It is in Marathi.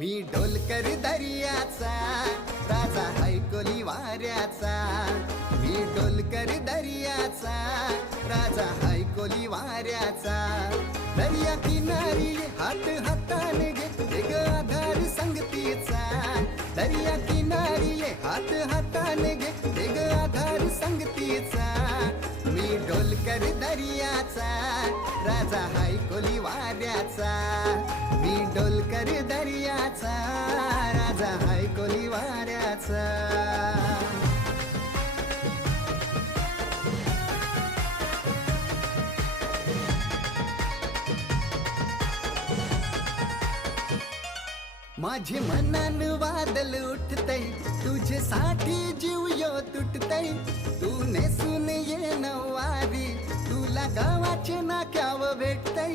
मी डोलकर दर्याचा राजा हैकोली वाऱ्याचा, मी डोलकर दर्याचा राजा हैकोली वाऱ्याचा। दर्या किनारी हात हाताने घे ग आधार संगतीचा, दर्या किनारी हात हाताने घे ग आधार संगतीचा। मी डोलकर दर्याचा राजा हैकोली वाऱ्याचा, मी डोलकर दर्याचा राजा हैकोली वाऱ्याचा। माझे मनान वादल उठतय तुझ्यासाठी जीव यो तुटतय। तू नेसून ये नवारी तुला गावाचे नाक्याव भेटतय।